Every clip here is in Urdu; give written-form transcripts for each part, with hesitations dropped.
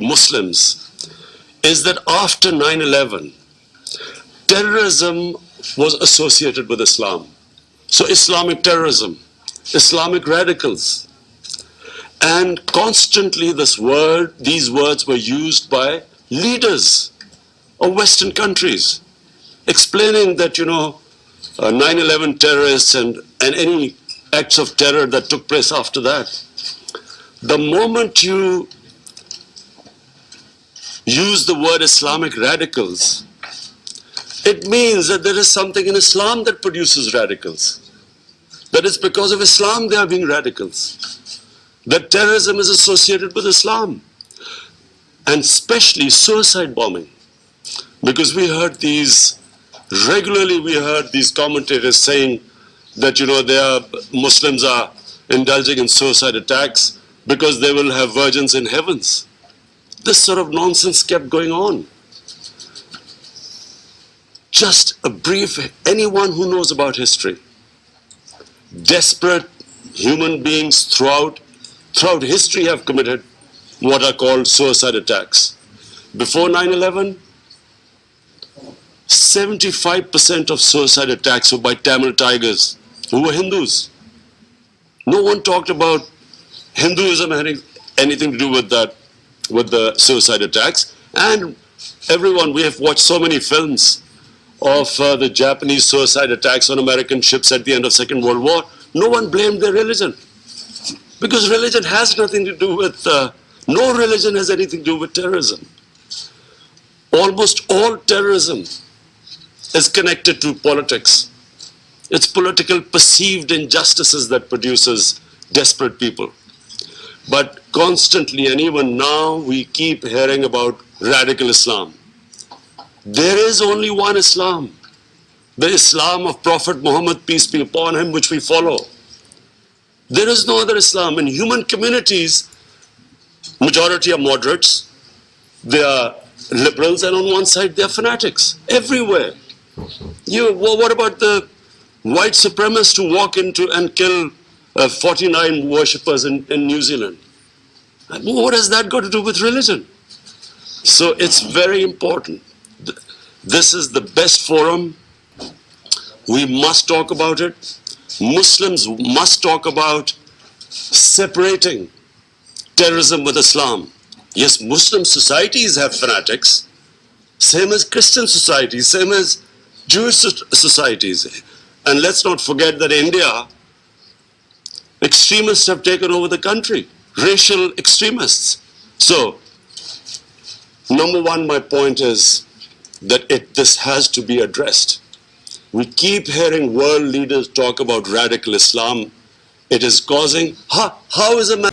Muslims is that after 9/11, terrorism was associated with Islam. So Islamic terrorism, Islamic radicals. And constantly these words were used by leaders of Western countries, explaining that, 9/11 terrorists and any acts of terror that took place after that. The moment you use the word Islamic radicals, it means that there is something in Islam that produces radicals. That it's because of Islam they are being radicals. That terrorism is associated with Islam. And especially suicide bombing. Because regularly we heard these commentators saying that, Muslims are indulging in suicide attacks because they will have virgins in heavens. This sort of nonsense kept going on. Just a brief, anyone who knows about history, desperate human beings throughout history have committed what are called suicide attacks. Before 9/11, 75% of suicide attacks were by Tamil tigers who were Hindus. No one talked about Hinduism having anything to do with that, with the suicide attacks. And we have watched so many films of the Japanese suicide attacks on American ships at the end of Second World War. No one blamed their religion. Because religion has nothing to do with, no religion has anything to do with terrorism. Almost all terrorism is connected to politics. It's political perceived injustices that produces desperate people. But constantly, and even now, we keep hearing about radical Islam. There is only one Islam, the Islam of Prophet Muhammad, peace be upon him, which we follow. There is no other Islam. In human communities, majority are moderates, they are liberals, and on one side they are fanatics. Everywhere. What about the white supremacists who walk into and kill 49 worshippers in New Zealand? What has that got to do with religion? So it's very important. This is the best forum. We must talk about it. Muslims must talk about separating terrorism with Islam. Yes, Muslim societies have fanatics, same as Christian societies, same as Jewish societies. And let's not forget that in India, extremists have taken over the country, racial extremists. So, number one, my point is that this has to be addressed. We keep hearing world leaders talk about radical Islam. It is causing, how is a man...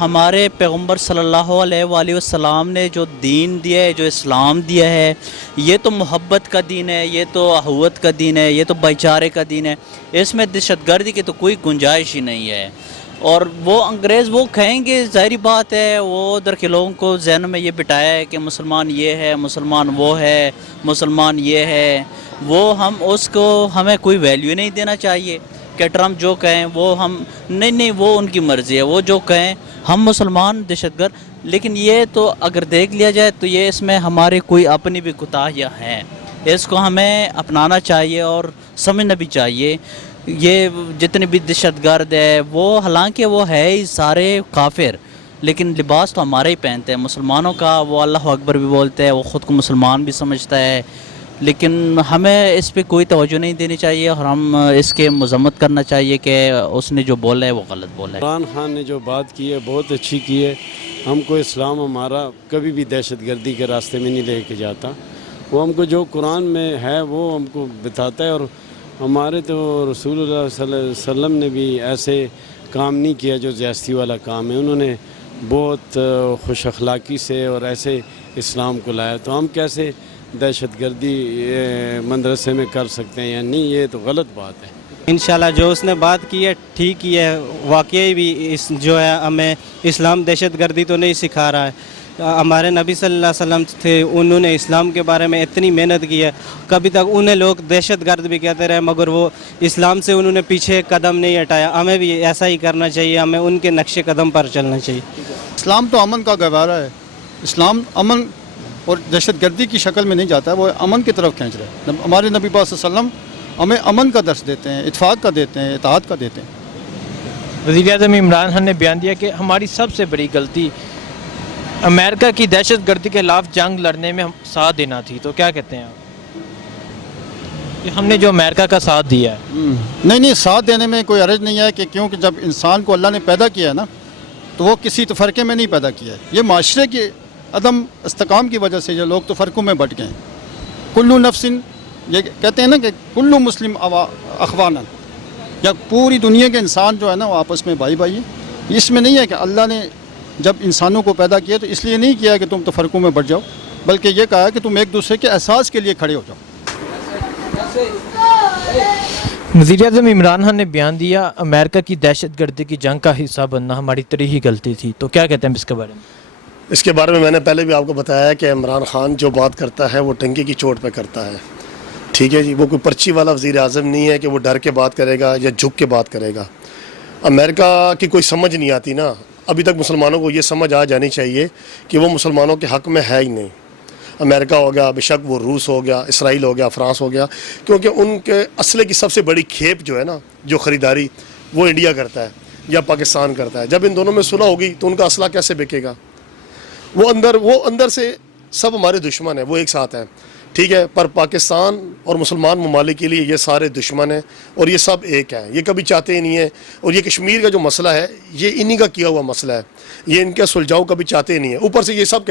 ہمارے پیغمبر صلی اللہ علیہ وآلہ وسلم نے جو دین دیا ہے، جو اسلام دیا ہے، یہ تو محبت کا دین ہے، یہ تو اخوت کا دین ہے، یہ تو بھائی چارے کا دین ہے. اس میں دہشت گردی کی تو کوئی گنجائش ہی نہیں ہے. اور وہ انگریز وہ کہیں گے، ظاہری بات ہے، وہ ادھر کے لوگوں کو ذہن میں یہ بٹایا ہے کہ مسلمان یہ ہے، مسلمان وہ ہے، مسلمان یہ ہے. وہ ہم اس کو ہمیں کوئی ویلیو نہیں دینا چاہیے کہ ٹرمپ جو کہیں وہ ہم نہیں، وہ ان کی مرضی ہے، وہ جو کہیں ہم مسلمان دہشت گرد. لیکن یہ تو اگر دیکھ لیا جائے تو یہ اس میں ہمارے کوئی اپنی بھی کوتاہیاں ہیں. اس کو ہمیں اپنانا چاہیے اور سمجھنا بھی چاہیے. یہ جتنے بھی دہشت گرد ہے وہ حالانکہ وہ ہے ہی سارے کافر، لیکن لباس تو ہمارے ہی پہنتے ہیں مسلمانوں کا. وہ اللہ اکبر بھی بولتے ہیں، وہ خود کو مسلمان بھی سمجھتا ہے. لیکن ہمیں اس پہ کوئی توجہ نہیں دینی چاہیے اور ہم اس کے مذمت کرنا چاہیے کہ اس نے جو بولا ہے وہ غلط بولا ہے. عمران خان نے جو بات کی ہے بہت اچھی کی ہے. ہم کو اسلام ہمارا کبھی بھی دہشت گردی کے راستے میں نہیں لے کے جاتا. وہ ہم کو جو قرآن میں ہے وہ ہم کو بتاتا ہے. اور ہمارے تو رسول اللہ صلی اللہ علیہ وسلم نے بھی ایسے کام نہیں کیا جو زیادتی والا کام ہے. انہوں نے بہت خوش اخلاقی سے اور ایسے اسلام کو لایا. تو ہم کیسے دہشت گردی مدرسے میں کر سکتے ہیں یا نہیں؟ یہ تو غلط بات ہے. انشاءاللہ جو اس نے بات کی ہے ٹھیک ہی ہے. واقعی بھی اس جو ہے ہمیں اسلام دہشت گردی تو نہیں سکھا رہا ہے. ہمارے نبی صلی اللہ علیہ وسلم تھے، انہوں نے اسلام کے بارے میں اتنی محنت کی ہے. کبھی تک انہیں لوگ دہشت گرد بھی کہتے رہے مگر وہ اسلام سے انہوں نے پیچھے قدم نہیں ہٹایا. ہمیں بھی ایسا ہی کرنا چاہیے، ہمیں ان کے نقش قدم پر چلنا چاہیے. اسلام تو امن کا گہوارہ ہے. اسلام امن اور دہشت گردی کی شکل میں نہیں جاتا ہے، وہ امن کی طرف کھینچ رہا ہے. ہمارے نبی پاک صلی اللہ علیہ وسلم ہمیں امن کا درس دیتے ہیں، اتفاق کا دیتے ہیں، اتحاد کا دیتے ہیں. وزیر اعظم عمران خان نے بیان دیا کہ ہماری سب سے بڑی غلطی امریکہ کی دہشت گردی کے خلاف جنگ لڑنے میں ساتھ دینا تھی. تو کیا کہتے ہیں آپ کہ ہم نے جو امریکہ کا ساتھ دیا ہے؟ نہیں، ساتھ دینے میں کوئی حرج نہیں ہے کہ کیونکہ جب انسان کو اللہ نے پیدا کیا ہے نا تو وہ کسی تفرقے میں نہیں پیدا کیا ہے. یہ معاشرے کے عدم استحکام کی وجہ سے جو لوگ تفرقوں میں بٹ گئے ہیں. کلو نفسن، یہ کہتے ہیں نا کہ کلو مسلم اخوانا، یا پوری دنیا کے انسان جو ہے نا وہ آپس میں بھائی بھائی ہیں. اس میں نہیں ہے کہ اللہ نے جب انسانوں کو پیدا کیا تو اس لیے نہیں کیا کہ تم تفرقوں میں بٹ جاؤ، بلکہ یہ کہا کہ تم ایک دوسرے کے احساس کے لیے کھڑے ہو جاؤ. وزیر اعظم عمران خان نے بیان دیا امریکہ کی دہشت گردی کی جنگ کا حصہ بننا ہماری تاریخی غلطی تھی. تو کیا کہتے ہیں اس کے بارے میں؟ اس کے بارے میں نے پہلے بھی آپ کو بتایا ہے کہ عمران خان جو بات کرتا ہے وہ ٹنکی کی چوٹ پہ کرتا ہے. ٹھیک ہے جی، وہ کوئی پرچی والا وزیر اعظم نہیں ہے کہ وہ ڈر کے بات کرے گا یا جھک کے بات کرے گا. امریکہ کی کوئی سمجھ نہیں آتی نا. ابھی تک مسلمانوں کو یہ سمجھ آ جانی چاہیے کہ وہ مسلمانوں کے حق میں ہے ہی نہیں. امریکہ ہو گیا، بے شک وہ روس ہو گیا، اسرائیل ہو گیا، فرانس ہو گیا، کیونکہ ان کے اسلحے کی سب سے بڑی کھیپ جو ہے نا، جو خریداری وہ انڈیا کرتا ہے یا پاکستان کرتا ہے. جب ان دونوں میں صلح ہوگی تو ان کا اسلحہ کیسے بکے گا؟ وہ اندر سے سب ہمارے دشمن ہیں، وہ ایک ساتھ ہیں. ٹھیک ہے، پر پاکستان اور مسلمان ممالک کے لیے یہ سارے دشمن ہیں اور یہ سب ایک ہیں. یہ کبھی چاہتے ہی نہیں ہیں. اور یہ کشمیر کا جو مسئلہ ہے یہ انہی کا کیا ہوا مسئلہ ہے. یہ ان کا سلجھاؤ کبھی چاہتے ہی نہیں ہیں. اوپر سے یہ سب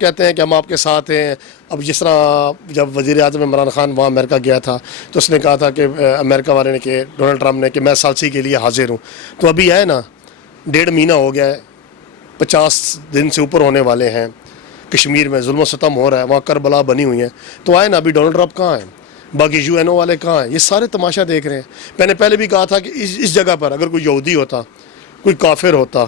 کہتے ہیں کہ ہم آپ کے ساتھ ہیں. اب جس طرح جب وزیر اعظم عمران خان وہاں امریکہ گیا تھا تو اس نے کہا تھا کہ امریکہ والے نے کہ ڈونلڈ ٹرمپ نے کہ میں ثالثی کے لیے حاضر ہوں. تو ابھی ہے نا 1.5 مہینہ ہو گیا ہے، 50 دن سے اوپر ہونے والے ہیں. کشمیر میں ظلم و ستم ہو رہا ہے، وہاں کربلا بنی ہوئی ہیں. تو آئے نا، ابھی ڈونلڈ ٹرمپ کہاں ہیں؟ باقی UN والے کہاں ہیں؟ یہ سارے تماشا دیکھ رہے ہیں. میں نے پہلے بھی کہا تھا کہ اس جگہ پر اگر کوئی یہودی ہوتا، کوئی کافر ہوتا،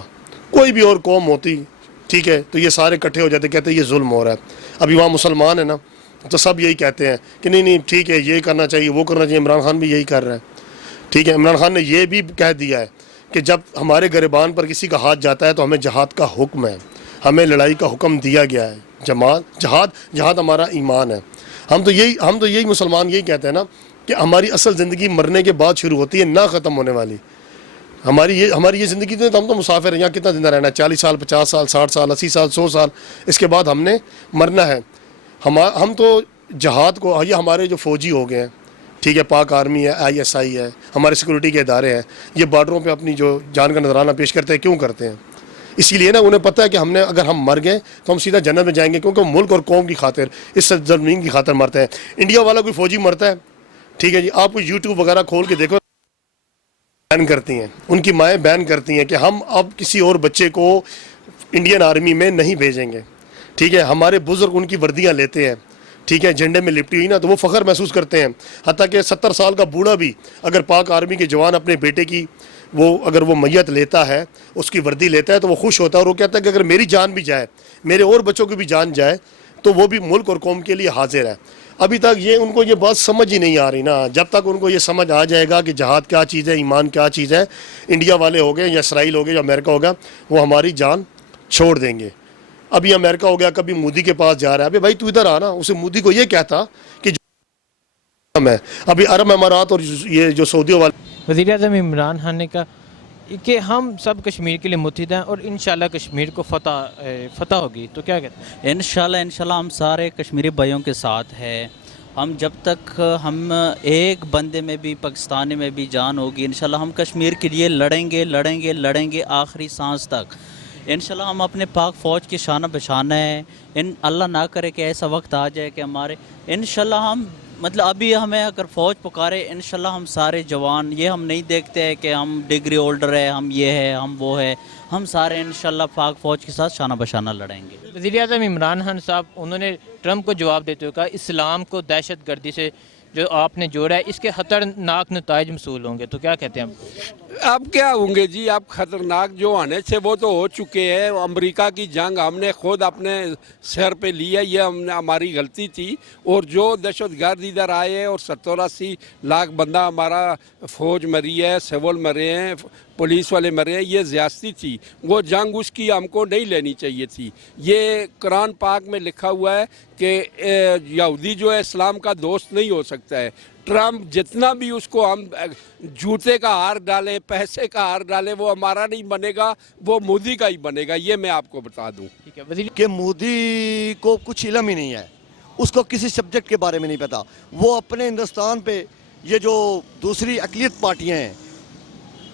کوئی بھی اور قوم ہوتی، ٹھیک ہے، تو یہ سارے اکٹھے ہو جاتے، کہتے یہ ظلم ہو رہا ہے. ابھی وہاں مسلمان ہیں نا تو سب یہی کہتے ہیں کہ نہیں ٹھیک ہے، یہ کرنا چاہیے، وہ کرنا چاہیے. عمران خان بھی یہی کر رہا ہے. ٹھیک ہے، عمران خان نے یہ بھی کہہ دیا ہے کہ جب ہمارے گریبان پر کسی کا ہاتھ جاتا ہے تو ہمیں جہاد کا حکم ہے، ہمیں لڑائی کا حکم دیا گیا ہے. جہاد ہمارا ایمان ہے. ہم تو یہی مسلمان یہی کہتے ہیں نا کہ ہماری اصل زندگی مرنے کے بعد شروع ہوتی ہے، نہ ختم ہونے والی. ہماری یہ زندگی تو ہم تو مسافر ہیں. یہاں کتنا زندہ رہنا ہے؟ 40 سال، 50 سال، 60 سال، 80 سال، 100 سال. اس کے بعد ہم نے مرنا ہے. ہم تو جہاد کو، یہ ہمارے جو فوجی ہو گئے ہیں، ٹھیک ہے، پاک آرمی ہے، ISI ہے، ہمارے سیکورٹی کے ادارے ہیں، یہ بارڈروں پہ اپنی جو جان کا نذرانہ پیش کرتے ہیں. کیوں کرتے ہیں؟ اسی لیے نا، انہیں پتہ ہے کہ اگر ہم مر گئے تو ہم سیدھا جنت میں جائیں گے، کیونکہ ملک اور قوم کی خاطر، اس زمین کی خاطر مرتے ہیں. انڈیا والا کوئی فوجی مرتا ہے، ٹھیک ہے جی، آپ کوئی YouTube وغیرہ کھول کے دیکھو، بیان کرتی ہیں, ان کی مائیں بیان کرتی ہیں کہ ہم اب کسی اور بچے کو انڈین آرمی میں نہیں بھیجیں گے. ٹھیک ہے, ہمارے بزرگ ان کی وردیاں لیتے ہیں, ٹھیک ہے, جھنڈے میں لپٹی ہوئی نا, تو وہ فخر محسوس کرتے ہیں. حتیٰ کہ 70 سال کا بوڑھا بھی اگر پاک آرمی کے جوان اپنے بیٹے کی اگر وہ میت لیتا ہے, اس کی وردی لیتا ہے, تو وہ خوش ہوتا ہے, اور وہ کہتا ہے کہ اگر میری جان بھی جائے, میرے اور بچوں کی بھی جان جائے, تو وہ بھی ملک اور قوم کے لیے حاضر ہے. ابھی تک ان کو یہ بات سمجھ ہی نہیں آ رہی نا. جب تک ان کو یہ سمجھ آ جائے گا کہ جہاد کیا چیز ہے, ایمان کیا چیز ہے, انڈیا والے ہو گئے یا اسرائیل ہو گئے یا امریکہ ہوگا, وہ ہماری جان چھوڑ دیں گے. ابھی امریکہ ہو گیا, کبھی مودی کے پاس جا رہا ہے, ابھی بھائی تو ادھر آنا, اسے مودی کو یہ کہتا کہ ہے. ابھی عرب امارات اور یہ جو سعودیوں والے وزیر اعظم عمران خان نے کہا کہ ہم سب کشمیر کے لیے متحد ہیں اور انشاءاللہ کشمیر کو فتح ہوگی, تو کیا کہتے ہیں؟ انشاءاللہ ہم سارے کشمیری بھائیوں کے ساتھ ہیں. ہم جب تک ہم ایک بندے میں بھی, پاکستانی میں بھی جان ہوگی, انشاءاللہ ہم کشمیر کے لیے لڑیں گے آخری سانس تک. انشاءاللہ ہم اپنے پاک فوج کی شانہ بشانہ ہے. اللہ نہ کرے کہ ایسا وقت آ جائے کہ ہمارے انشاءاللہ ہم ابھی ہمیں اگر فوج پکارے, انشاءاللہ ہم سارے جوان, یہ ہم نہیں دیکھتے ہیں کہ ہم ڈگری ہولڈر ہے, ہم یہ ہے, ہم وہ ہے, ہم سارے انشاءاللہ پاک فوج کے ساتھ شانہ بشانہ لڑیں گے. وزیر اعظم عمران خان صاحب انہوں نے ٹرمپ کو جواب دیتے ہوئے کہا اسلام کو دہشت گردی سے جو آپ نے جوڑا ہے اس کے خطرناک نتائج موصول ہوں گے, تو کیا کہتے ہیں آپ؟ اب کیا ہوں گے جی, اب خطرناک جو آنے سے وہ تو ہو چکے ہیں. امریکہ کی جنگ ہم نے خود اپنے سر پہ لی ہے, یہ ہماری غلطی تھی. اور جو دہشت گرد ادھر آئے ہیں اور 70-80 لاکھ بندہ ہمارا فوج مری ہے, سول مرے ہیں, پولیس والے مرے ہیں, یہ زیادتی تھی. وہ جنگ اس کی ہم کو نہیں لینی چاہیے تھی. یہ قرآن پاک میں لکھا ہوا ہے کہ یہودی جو ہے اسلام کا دوست نہیں ہو سکتا ہے. ٹرمپ جتنا بھی اس کو ہم جوتے کا ہار ڈالیں, پیسے کا ہار ڈالیں, وہ ہمارا نہیں بنے گا, وہ مودی کا ہی بنے گا, یہ میں آپ کو بتا دوں. ٹھیک ہے وزیر کہ مودی کو کچھ علم ہی نہیں ہے, اس کو کسی سبجیکٹ کے بارے میں نہیں پتا. وہ اپنے ہندوستان پہ یہ جو دوسری اقلیت پارٹیاں ہیں,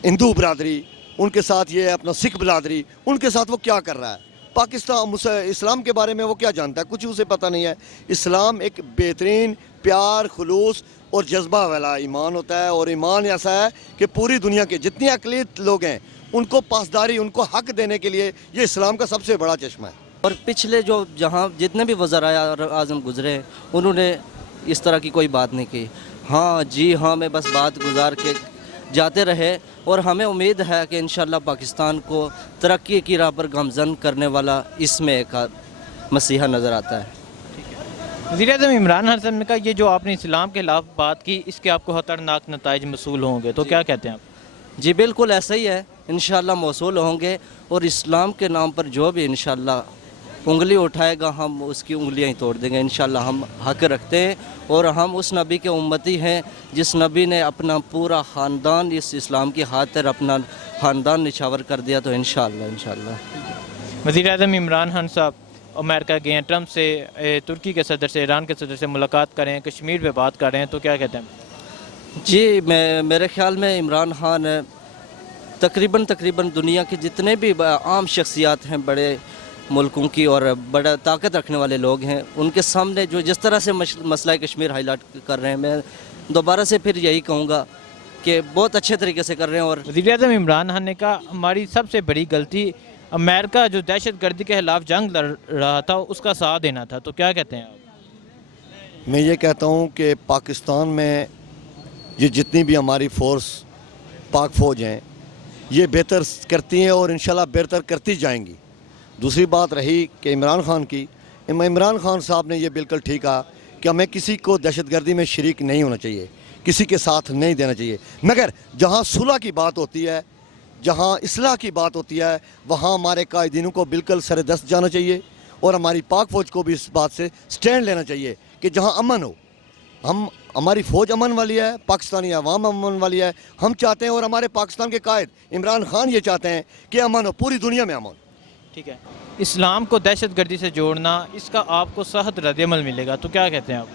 ہندو برادری, ان کے ساتھ یہ اپنا سکھ برادری, ان کے ساتھ وہ کیا کر رہا ہے. پاکستان اسلام کے بارے میں وہ کیا جانتا ہے, کچھ اسے پتہ نہیں ہے. اسلام ایک بہترین پیار, خلوص اور جذبہ والا ایمان ہوتا ہے, اور ایمان ایسا ہے کہ پوری دنیا کے جتنی اقلیت لوگ ہیں ان کو پاسداری, ان کو حق دینے کے لیے یہ اسلام کا سب سے بڑا چشمہ ہے. اور پچھلے جتنے بھی وزرائے اعظم گزرے ہیں انہوں نے اس طرح کی کوئی بات نہیں کی. ہاں جی ہاں میں بس بات گزار کے جاتے رہے, اور ہمیں امید ہے کہ انشاءاللہ پاکستان کو ترقی کی راہ پر گامزن کرنے والا اس میں ایک مسیحا نظر آتا ہے. وزیر اعظم عمران خان صاحب نے کہا یہ جو آپ نے اسلام کے خلاف بات کی اس کے آپ کو خطرناک نتائج موصول ہوں گے, تو کیا کہتے ہیں آپ؟ جی بالکل ایسا ہی ہے, انشاءاللہ موصول ہوں گے, اور اسلام کے نام پر جو بھی انشاءاللہ انگلی اٹھائے گا ہم اس کی انگلیاں ہی توڑ دیں گے. انشاءاللہ ہم حق رکھتے ہیں, اور ہم اس نبی کے امتی ہیں جس نبی نے اپنا پورا خاندان اس اسلام کی خاطر اپنا خاندان نچھاور کر دیا. تو انشاءاللہ وزیر اعظم عمران خان صاحب امریکہ گئے ہیں, ٹرمپ سے, ترکی کے صدر سے, ایران کے صدر سے ملاقات کر رہے ہیں, کشمیر پہ بات کر رہے ہیں, تو کیا کہتے ہیں؟ جی میرے خیال میں عمران خان تقریباً دنیا کے جتنے بھی عام شخصیات ہیں بڑے ملکوں کی اور بڑا طاقت رکھنے والے لوگ ہیں, ان کے سامنے جو جس طرح سے مسئلہ کشمیر ہائی لائٹ کر رہے ہیں, میں دوبارہ سے پھر یہی کہوں گا کہ بہت اچھے طریقے سے کر رہے ہیں. اور وزیر اعظم عمران خان نے کہا ہماری سب سے بڑی غلطی امریکہ جو دہشت گردی کے خلاف جنگ لڑ رہا تھا اس کا ساتھ دینا تھا, تو کیا کہتے ہیں آپ؟ میں یہ کہتا ہوں کہ پاکستان میں یہ جتنی بھی ہماری فورس پاک فوج ہیں یہ بہتر کرتی ہیں, اور انشاءاللہ بہتر کرتی جائیں گی. دوسری بات رہی کہ عمران خان کی, عمران خان صاحب نے یہ بالکل ٹھیک کہا کہ ہمیں کسی کو دہشت گردی میں شریک نہیں ہونا چاہیے, کسی کے ساتھ نہیں دینا چاہیے. مگر جہاں صلح کی بات ہوتی ہے, جہاں اصلاح کی بات ہوتی ہے, وہاں ہمارے قائدینوں کو بالکل سر دست جانا چاہیے, اور ہماری پاک فوج کو بھی اس بات سے سٹینڈ لینا چاہیے کہ جہاں امن ہو, ہماری فوج امن والی ہے, پاکستانی عوام امن والی ہے, ہم چاہتے ہیں, اور ہمارے پاکستان کے قائد عمران خان یہ چاہتے ہیں کہ امن ہو, پوری دنیا میں امن. ٹھیک ہے, اسلام کو دہشت گردی سے جوڑنا, اس کا آپ کو سخت رد عمل ملے گا, تو کیا کہتے ہیں آپ؟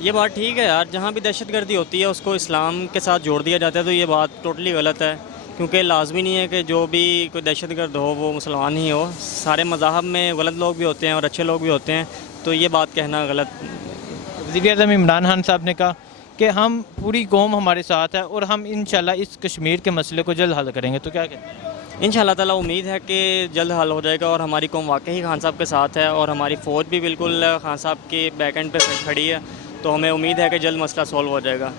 یہ بات ٹھیک ہے یار, جہاں بھی دہشت گردی ہوتی ہے اس کو اسلام کے ساتھ جوڑ دیا جاتا ہے, تو یہ بات ٹوٹلی غلط ہے, کیونکہ لازمی نہیں ہے کہ جو بھی کوئی دہشت گرد ہو وہ مسلمان ہی ہو. سارے مذاہب میں غلط لوگ بھی ہوتے ہیں اور اچھے لوگ بھی ہوتے ہیں, تو یہ بات کہنا غلط. وزیر اعظم عمران خان صاحب نے کہا کہ ہم پوری قوم ہمارے ساتھ ہے اور ہم انشاءاللہ اس کشمیر کے مسئلے کو جلد حل کریں گے، تو کیا کہتے ہیں؟ انشاءاللہ تعالیٰ امید ہے کہ جلد حل ہو جائے گا، اور ہماری قوم واقعی خان صاحب کے ساتھ ہے، اور ہماری فوج بھی بالکل خان صاحب کے بیک اینڈ پہ کھڑی ہے، تو ہمیں امید ہے کہ جلد مسئلہ سولو ہو جائے گا.